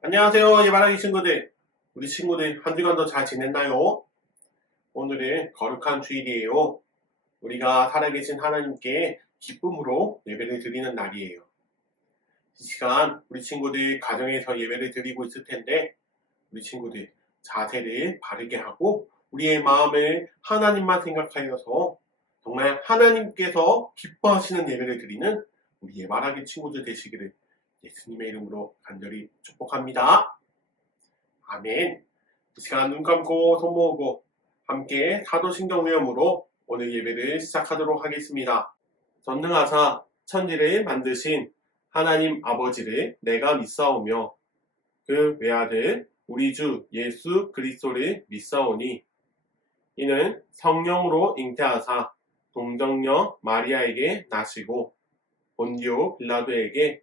안녕하세요, 예바라기 친구들. 우리 친구들 한 주간도 잘 지냈나요? 오늘은 거룩한 주일이에요. 우리가 살아계신 하나님께 기쁨으로 예배를 드리는 날이에요. 이 시간 우리 친구들 가정에서 예배를 드리고 있을 텐데, 우리 친구들 자세를 바르게 하고 우리의 마음을 하나님만 생각하여서 정말 하나님께서 기뻐하시는 예배를 드리는 우리 예바라기 친구들 되시기를 예수님의 이름으로 간절히 축복합니다. 아멘. 이 시간 눈 감고 손 모으고 함께 사도신경 외음으로 오늘 예배를 시작하도록 하겠습니다. 전능하사 천지를 만드신 하나님 아버지를 내가 믿사오며 그 외아들 우리 주 예수 그리스도를 믿사오니 이는 성령으로 잉태하사 동정녀 마리아에게 나시고 본디오 빌라도에게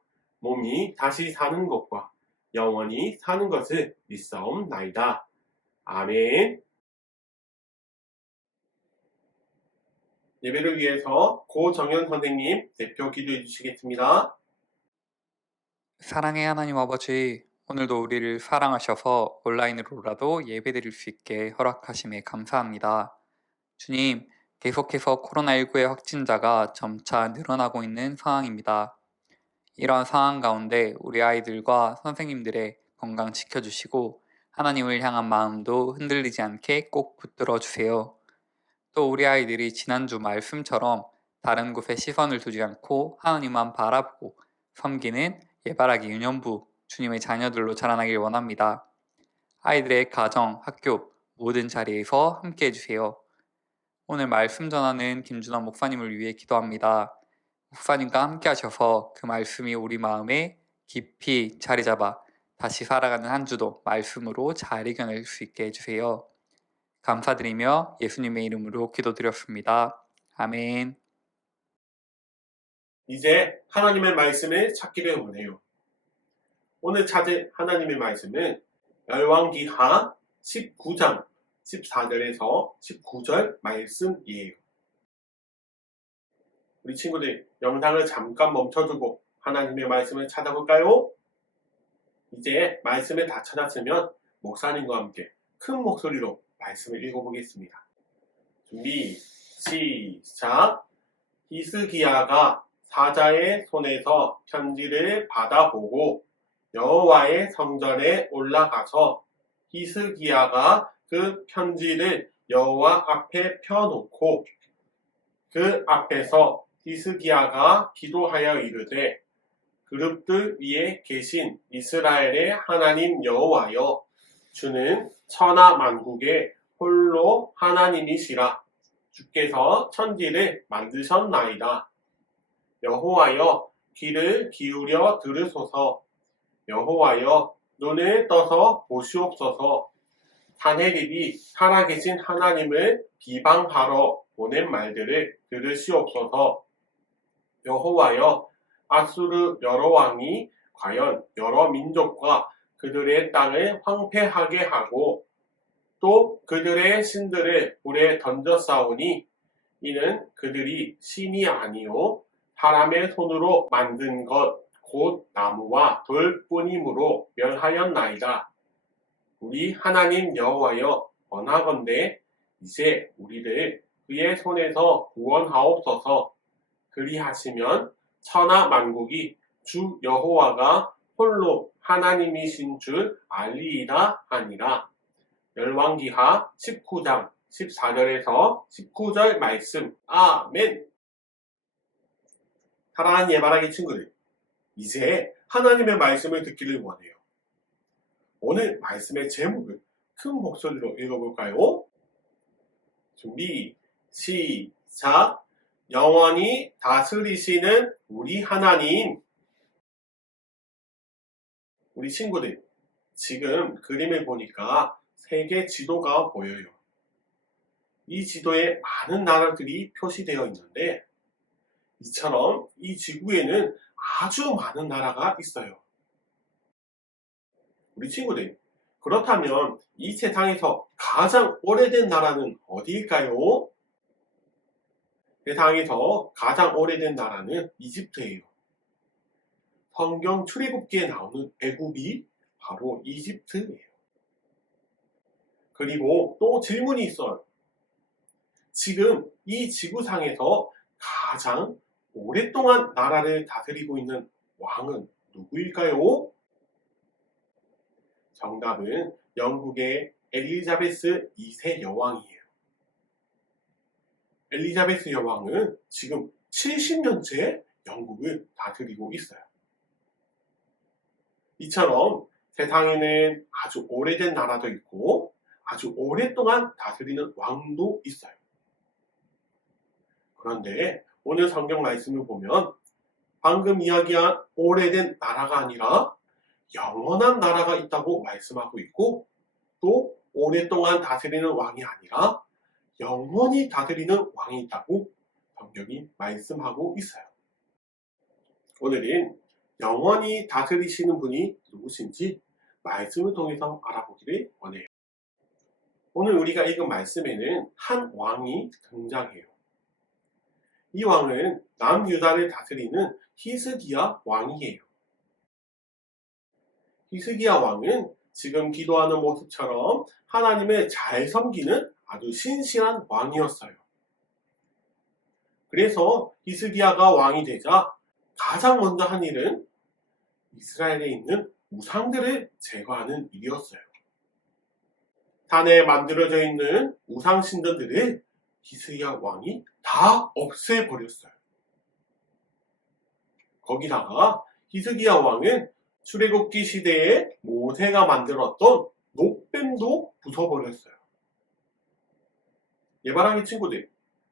몸이 다시 사는 것과 영원히 사는 것을 믿사옵나이다. 아멘. 예배를 위해서 고정현 선생님 대표 기도해 주시겠습니다. 사랑의 하나님 아버지, 오늘도 우리를 사랑하셔서 온라인으로라도 예배드릴 수 있게 허락하심에 감사합니다. 주님, 계속해서 코로나19의 확진자가 점차 늘어나고 있는 상황입니다. 이런 상황 가운데 우리 아이들과 선생님들의 건강 지켜주시고 하나님을 향한 마음도 흔들리지 않게 꼭 붙들어 주세요. 또 우리 아이들이 지난주 말씀처럼 다른 곳에 시선을 두지 않고 하나님만 바라보고 섬기는 예바라기 유년부 주님의 자녀들로 자라나길 원합니다. 아이들의 가정, 학교 모든 자리에서 함께 해주세요. 오늘 말씀 전하는 김준환 목사님을 위해 기도합니다. 목사님과 함께 하셔서 그 말씀이 우리 마음에 깊이 자리 잡아 다시 살아가는 한 주도 말씀으로 잘 이겨낼 수 있게 해주세요. 감사드리며 예수님의 이름으로 기도드렸습니다. 아멘. 이제 하나님의 말씀을 찾기를 원해요. 오늘 찾을 하나님의 말씀은 열왕기하 19장 14절에서 19절 말씀이에요. 우리 친구들 영상을 잠깐 멈춰두고 하나님의 말씀을 찾아볼까요? 이제 말씀을 다 찾았으면 목사님과 함께 큰 목소리로 말씀을 읽어보겠습니다. 준비 시작 히스기야가 사자의 손에서 편지를 받아보고 여호와의 성전에 올라가서 히스기야가 그 편지를 여호와 앞에 펴놓고 그 앞에서 히스기야가 기도하여 이르되 그룹들 위에 계신 이스라엘의 하나님 여호와여 주는 천하 만국의 홀로 하나님이시라. 주께서 천지를 만드셨나이다. 여호와여 귀를 기울여 들으소서. 여호와여 눈을 떠서 보시옵소서. 사내립이 살아계신 하나님을 비방하러 보낸 말들을 들으시옵소서 여호와여 아수르 여러 왕이 과연 여러 민족과 그들의 땅을 황폐하게 하고 또 그들의 신들을 불에 던져 싸우니 이는 그들이 신이 아니요 사람의 손으로 만든 것 곧 나무와 돌뿐이므로 멸하였나이다. 우리 하나님 여호와여 원하건대 이제 우리를 그의 손에서 구원하옵소서 그리하시면 천하 만국이 주 여호와가 홀로 하나님이신 줄 알리이다 하니라. 열왕기하 19장 14절에서 19절 말씀. 아멘. 사랑하는 예바라기 친구들, 이제 하나님의 말씀을 듣기를 원해요. 오늘 말씀의 제목을 큰 목소리로 읽어볼까요? 준비, 시작. 영원히 다스리시는 우리 하나님. 우리 친구들, 지금 그림을 보니까 세계 지도가 보여요. 이 지도에 많은 나라들이 표시되어 있는데 이처럼 이 지구에는 아주 많은 나라가 있어요. 우리 친구들, 그렇다면 이 세상에서 가장 오래된 나라는 어디일까요? 세상에서 가장 오래된 나라는 이집트예요. 성경 출애굽기에 나오는 애굽이 바로 이집트예요. 그리고 또 질문이 있어요. 지금 이 지구상에서 가장 오랫동안 나라를 다스리고 있는 왕은 누구일까요? 정답은 영국의 엘리자베스 2세 여왕이에요. 엘리자베스 여왕은 지금 70년째 영국을 다스리고 있어요. 이처럼 세상에는 아주 오래된 나라도 있고 아주 오랫동안 다스리는 왕도 있어요. 그런데 오늘 성경 말씀을 보면 방금 이야기한 오래된 나라가 아니라 영원한 나라가 있다고 말씀하고 있고 또 오랫동안 다스리는 왕이 아니라 영원히 다스리는 왕이 있다고 성경이 말씀하고 있어요. 오늘은 영원히 다스리시는 분이 누구신지 말씀을 통해서 알아보기를 원해요. 오늘 우리가 읽은 말씀에는 한 왕이 등장해요. 이 왕은 남유다를 다스리는 히스기야 왕이에요. 히스기야 왕은 지금 기도하는 모습처럼 하나님을 잘 섬기는 아주 신실한 왕이었어요. 그래서 히스기야가 왕이 되자 가장 먼저 한 일은 이스라엘에 있는 우상들을 제거하는 일이었어요. 산에 만들어져 있는 우상 신전들을 히스기야 왕이 다 없애버렸어요. 거기다가 히스기야 왕은 출애굽기 시대에 모세가 만들었던 노뱀도 부숴버렸어요. 예바라기 친구들,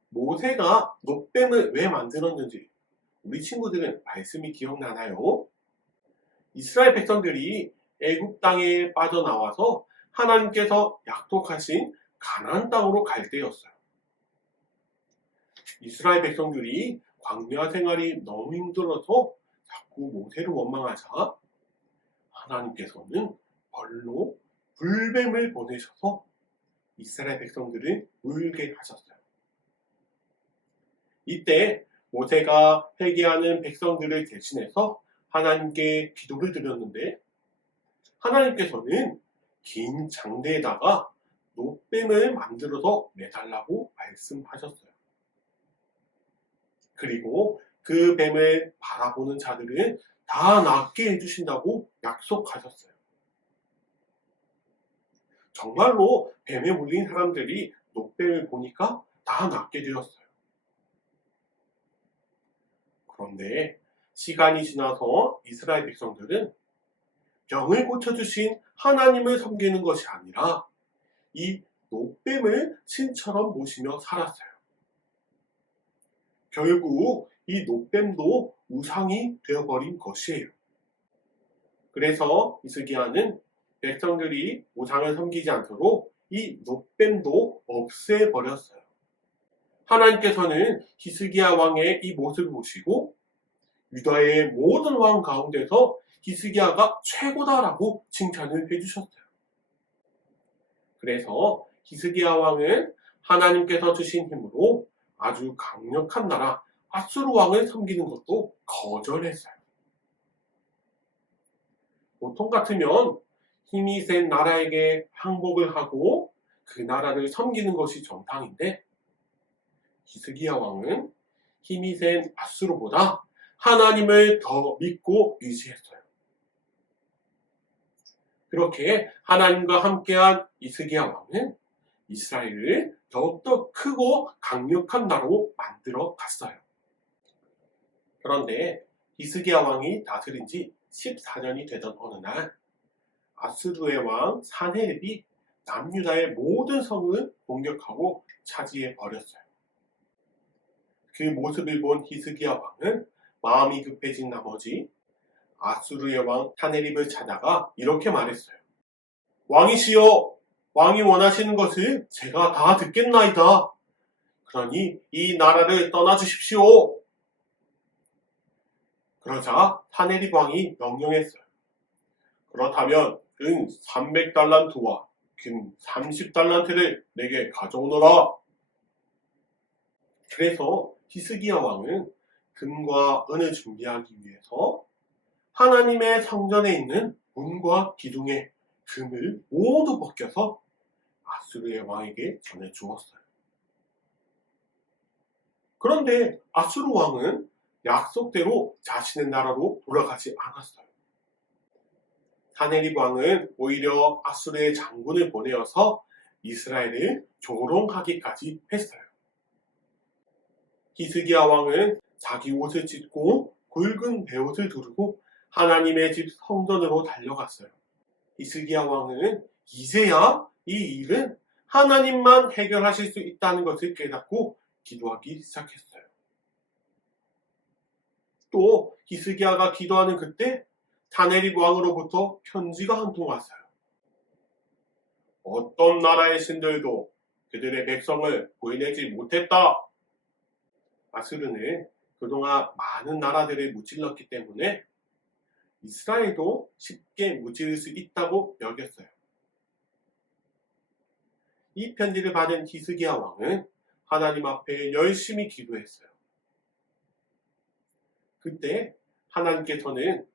모세가 노뱀을 왜 만들었는지 우리 친구들은 말씀이 기억나나요? 이스라엘 백성들이 애굽 땅에 빠져나와서 하나님께서 약속하신 가나안 땅으로 갈 때였어요. 이스라엘 백성들이 광야 생활이 너무 힘들어서 자꾸 모세를 원망하자 하나님께서는 벌로 불뱀을 보내셔서 이스라엘 백성들을 울게 하셨어요. 이때 모세가 회개하는 백성들을 대신해서 하나님께 기도를 드렸는데 하나님께서는 긴 장대에다가 노뱀을 만들어서 매달라고 말씀하셨어요. 그리고 그 뱀을 바라보는 자들은 다 낫게 해주신다고 약속하셨어요. 정말로 뱀에 물린 사람들이 노뱀을 보니까 다 낫게 되었어요. 그런데 시간이 지나서 이스라엘 백성들은 병을 고쳐주신 하나님을 섬기는 것이 아니라 이 노뱀을 신처럼 모시며 살았어요. 결국 이 노뱀도 우상이 되어버린 것이에요. 그래서 이스기야는 백성들이 우상을 섬기지 않도록 이 노뱀도 없애버렸어요. 하나님께서는 히스기야 왕의 이 모습을 보시고 유다의 모든 왕 가운데서 히스기야가 최고다라고 칭찬을 해주셨어요. 그래서 히스기야 왕은 하나님께서 주신 힘으로 아주 강력한 나라 아수르 왕을 섬기는 것도 거절했어요. 보통 같으면 힘이 센 나라에게 항복을 하고 그 나라를 섬기는 것이 정상인데 히스기야 왕은 힘이 센 아수르보다 하나님을 더 믿고 의지했어요. 그렇게 하나님과 함께한 이스기야 왕은 이스라엘을 더욱더 크고 강력한 나라로 만들어 갔어요. 그런데 이스기야 왕이 다스린 지 14년이 되던 어느 날 아스루의 왕 사네립이 남유다의 모든 성을 공격하고 차지해 버렸어요. 그 모습을 본 히스기야 왕은 마음이 급해진 나머지 아수르의 왕 사네립을 찾아가 이렇게 말했어요. 왕이시여, 왕이 원하시는 것을 제가 다 듣겠나이다. 그러니 이 나라를 떠나주십시오. 그러자 사네립 왕이 명령했어요. 그렇다면 은 300달란트와 금 30달란트를 내게 가져오너라. 그래서 히스기야 왕은 금과 은을 준비하기 위해서 하나님의 성전에 있는 문과 기둥에 금을 모두 벗겨서 아수르의 왕에게 전해 주었어요. 그런데 아수르 왕은 약속대로 자신의 나라로 돌아가지 않았어요. 사네립 왕은 오히려 아수르의 장군을 보내어서 이스라엘을 조롱하기까지 했어요. 히스기야 왕은 자기 옷을 찢고 굵은 베옷을 두르고 하나님의 집 성전으로 달려갔어요. 히스기야 왕은 이제야 이 일은 하나님만 해결하실 수 있다는 것을 깨닫고 기도하기 시작했어요. 또 히스기야가 기도하는 그때 다네립 왕으로부터 편지가 한 통 왔어요. 어떤 나라의 신들도 그들의 백성을 보이내지 못했다. 아수르는 그동안 많은 나라들을 무찔렀기 때문에 이스라엘도 쉽게 무찌를 수 있다고 여겼어요. 이 편지를 받은 히스기야 왕은 하나님 앞에 열심히 기도했어요. 그때 하나님께서는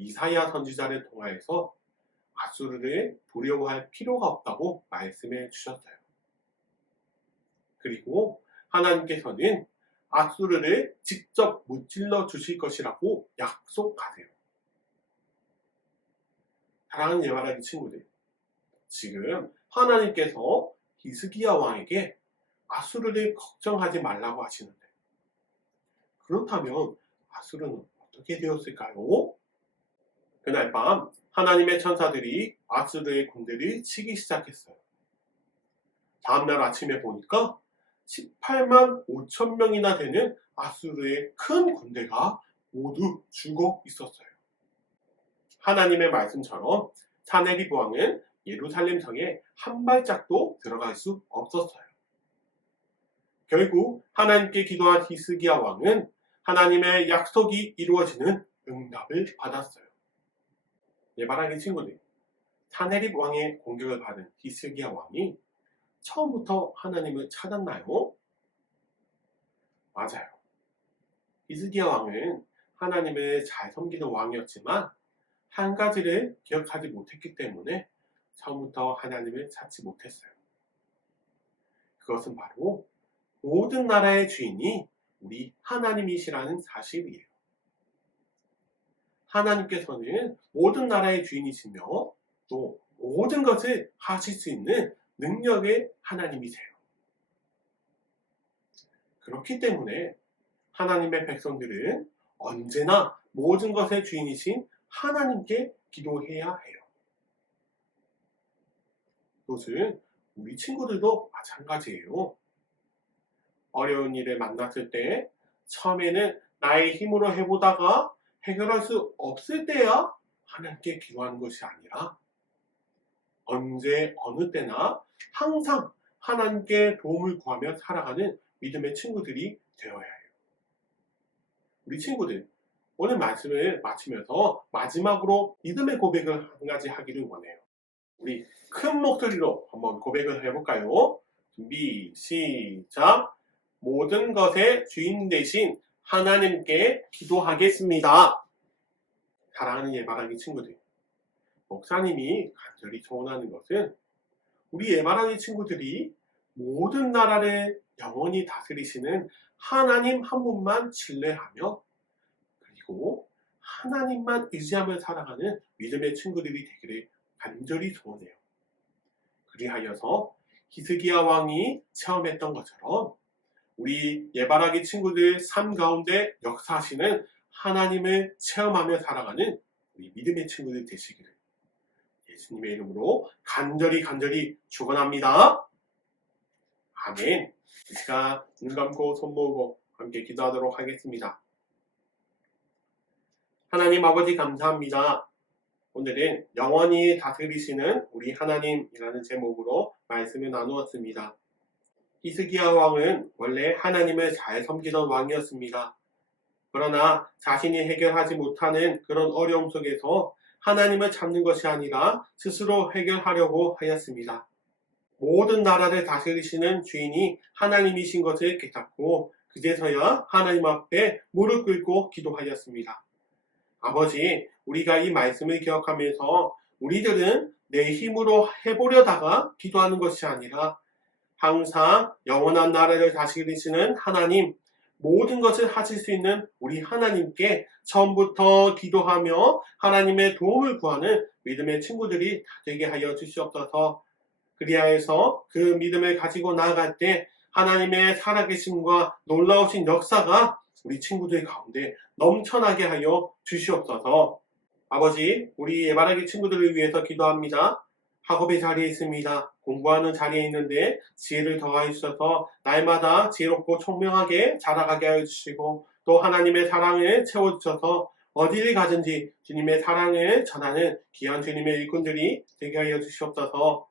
이사야 선지자를 통하여서 아수르를 두려워할 필요가 없다고 말씀해 주셨어요. 그리고 하나님께서는 아수르를 직접 무찔러 주실 것이라고 약속하세요. 사랑하는 예바라기 친구들, 지금 하나님께서 히스기야 왕에게 아수르를 걱정하지 말라고 하시는데 그렇다면 아수르는 어떻게 되었을까요? 그날 밤 하나님의 천사들이 아수르의 군대를 치기 시작했어요. 다음날 아침에 보니까 18만 5천 명이나 되는 아수르의 큰 군대가 모두 죽어 있었어요. 하나님의 말씀처럼 사네립 왕은 예루살렘 성에 한 발짝도 들어갈 수 없었어요. 결국 하나님께 기도한 히스기야 왕은 하나님의 약속이 이루어지는 응답을 받았어요. 예바라기 친구들, 사네립 왕의 공격을 받은 히스기야 왕이 처음부터 하나님을 찾았나요? 맞아요. 히스기야 왕은 하나님을 잘 섬기는 왕이었지만 한 가지를 기억하지 못했기 때문에 처음부터 하나님을 찾지 못했어요. 그것은 바로 모든 나라의 주인이 우리 하나님이시라는 사실이에요. 하나님께서는 모든 나라의 주인이시며 또 모든 것을 하실 수 있는 능력의 하나님이세요. 그렇기 때문에 하나님의 백성들은 언제나 모든 것의 주인이신 하나님께 기도해야 해요. 그것은 우리 친구들도 마찬가지예요. 어려운 일을 만났을 때 처음에는 나의 힘으로 해보다가 해결할 수 없을 때야 하나님께 기도하는 것이 아니라 언제 어느 때나 항상 하나님께 도움을 구하며 살아가는 믿음의 친구들이 되어야 해요. 우리 친구들 오늘 말씀을 마치면서 마지막으로 믿음의 고백을 한 가지 하기를 원해요. 우리 큰 목소리로 한번 고백을 해볼까요? 준비 시작. 모든 것의 주인 되신 하나님께 기도하겠습니다. 사랑하는 예바라기 친구들, 목사님이 간절히 소원하는 것은 우리 예바라기 친구들이 모든 나라를 영원히 다스리시는 하나님 한 분만 신뢰하며 그리고 하나님만 의지하며 살아가는 믿음의 친구들이 되기를 간절히 소원해요. 그리하여서 히스기야 왕이 체험했던 것처럼 우리 예바라기 친구들 삶 가운데 역사하시는 하나님을 체험하며 살아가는 우리 믿음의 친구들 되시기를 예수님의 이름으로 간절히 간절히 축원합니다. 아멘. 이 시간 눈 감고 손 모으고 함께 기도하도록 하겠습니다. 하나님 아버지 감사합니다. 오늘은 영원히 다스리시는 우리 하나님이라는 제목으로 말씀을 나누었습니다. 히스기야 왕은 원래 하나님을 잘 섬기던 왕이었습니다. 그러나 자신이 해결하지 못하는 그런 어려움 속에서 하나님을 찾는 것이 아니라 스스로 해결하려고 하였습니다. 모든 나라를 다스리시는 주인이 하나님이신 것을 깨닫고 그제서야 하나님 앞에 무릎 꿇고 기도하였습니다. 아버지, 우리가 이 말씀을 기억하면서 우리들은 내 힘으로 해보려다가 기도하는 것이 아니라 항상 영원한 나라를 다스리시는 하나님, 모든 것을 하실 수 있는 우리 하나님께 처음부터 기도하며 하나님의 도움을 구하는 믿음의 친구들이 되게 하여 주시옵소서. 그리하여서 그 믿음을 가지고 나아갈 때 하나님의 살아계심과 놀라우신 역사가 우리 친구들 가운데 넘쳐나게 하여 주시옵소서. 아버지, 우리 예바라기 친구들을 위해서 기도합니다. 학업의 자리에 있습니다. 공부하는 자리에 있는데 지혜를 더하여 주셔서 날마다 지혜롭고 총명하게 자라가게 하여 주시고 또 하나님의 사랑을 채워주셔서 어디를 가든지 주님의 사랑을 전하는 귀한 주님의 일꾼들이 되게 하여 주시옵소서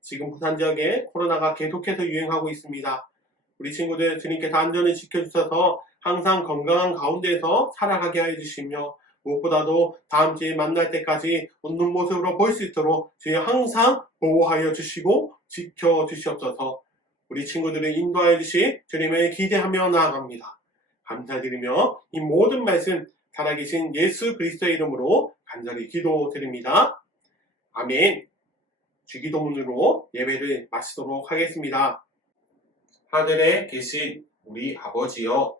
지금 부산 지역에 코로나가 계속해서 유행하고 있습니다. 우리 친구들 주님께서 안전을 지켜주셔서 항상 건강한 가운데서 살아가게 하여 주시며 무엇보다도 다음 주에 만날 때까지 웃는 모습으로 볼 수 있도록 주여 항상 보호하여 주시고 지켜 주시옵소서 우리 친구들을 인도하여 주시 주님을 기대하며 나아갑니다. 감사드리며 이 모든 말씀 살아계신 예수 그리스도의 이름으로 간절히 기도드립니다. 아멘. 주기도문으로 예배를 마치도록 하겠습니다. 하늘에 계신 우리 아버지여